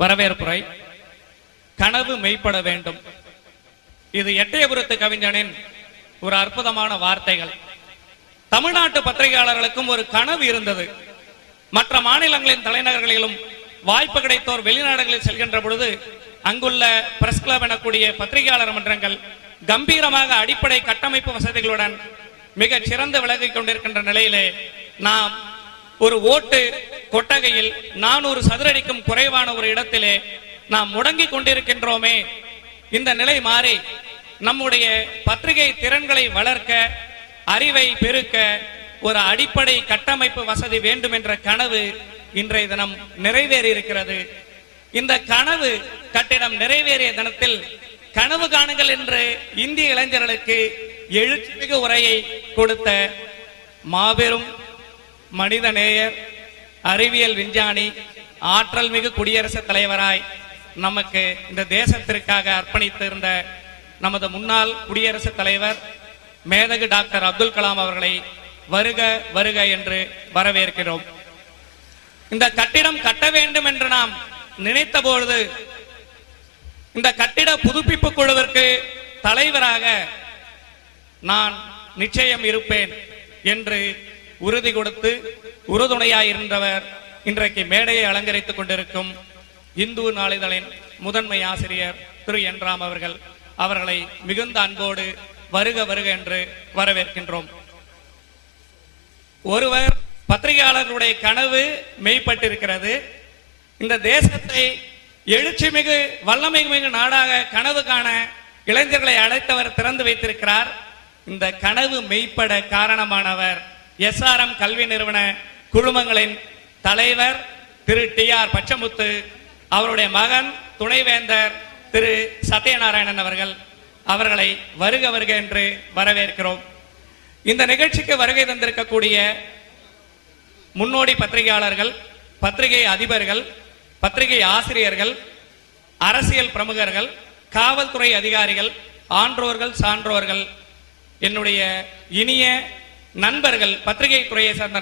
வரவேற்புரை. கனவு மெய்ப்பட வேண்டும். இது எட்டயபுரத்து கவிஞனின் ஒரு அற்புதமான வார்த்தைகள். தமிழ்நாட்டு பத்திரிகையாளர்களுக்கும் ஒரு கனவு இருந்தது. மற்ற மாநிலங்களின் தலைநகர்களிலும் வாய்ப்பு கிடைத்தோர் வெளிநாடுகளில் செல்கின்ற பொழுது அங்குள்ள பிரஸ் கிளப் எனக்கூடிய பத்திரிகையாளர் மன்றங்கள் கம்பீரமாக அடிப்படை கட்டமைப்பு வசதிகளுடன் மிக சிறந்து விலகிக் கொண்டிருக்கின்ற நிலையிலே நாம் ஒரு ஓட்டு கொட்டகையில் 400 சதுரடிக்கும் குறைவான ஒரு இடத்திலே நாம் முடங்கி கொண்டிருக்கின்றோமே. இந்த நிலை மாறி நம்முடைய பத்திரிகை திறன்களை வளர்க்க, அறிவை பெருக்க ஒரு அடிப்படை கட்டமைப்பு வசதி வேண்டும் என்ற கனவு இன்றைய தினம் நிறைவேறி இருக்கிறது. இந்த கனவு கட்டிடம் நிறைவேறிய தினத்தில் கனவு காணுங்கள் என்று இந்திய இளைஞர்களுக்கு எழுச்சிமிகு உரையை கொடுத்த மாபெரும் மனித நேயர், அறிவியல் விஞ்ஞானி, ஆற்றல் மிகு குடியரசுத் தலைவராய் நமக்கு இந்த தேசத்திற்காக அர்ப்பணித்திருந்த நமது முன்னாள் குடியரசுத் தலைவர் மேதகு டாக்டர் அப்துல் கலாம் அவர்களை வருக வருக என்று வரவேற்கிறோம். இந்த கட்டிடம் கட்ட வேண்டும் என்று நாம் நினைத்த பொழுது இந்த கட்டிட புதுப்பிப்பு குழுவிற்கு தலைவராக நான் நிச்சயம் இருப்பேன் என்று உறுதி கொடுத்து உறுதுணையாயிருந்தவர் இன்றைக்கு மேடையை அலங்கரித்துக் கொண்டிருக்கும் இந்து நாளிதழின் முதன்மை ஆசிரியர் திரு என் ராம் அவர்கள். அவர்களை மிகுந்த அன்போடு வருக வருக என்று வரவேற்கின்றோம். ஒருவர் பத்திரிகையாளர்களுடைய கனவு மெய்ப்பட்டிருக்கிறது. இந்த தேசத்தை எழுச்சி மிகு வல்லமை மிகு நாடாக கனவு காண இளைஞர்களை அழைத்தவர் திறந்து வைத்திருக்கிறார். இந்த கனவு மெய்ப்பட காரணமானவர் SRM கல்வி நிறுவன குழுமங்களின் தலைவர் திரு TR பச்சமுத்து, அவருடைய மகன் துணைவேந்தர் திரு சத்யநாராயணன் அவர்கள். அவர்களை வருக வருக என்று வரவேற்கிறோம். இந்த நிகழ்ச்சிக்கு வருகை தந்திருக்கக்கூடிய முன்னோடி பத்திரிகையாளர்கள், பத்திரிகை அதிபர்கள், பத்திரிகை ஆசிரியர்கள், அரசியல் பிரமுகர்கள், காவல்துறை அதிகாரிகள், ஆன்றோர்கள், சான்றோர்கள், என்னுடைய இனிய நண்பர்கள், பத்திரிகை துறையை சார்ந்த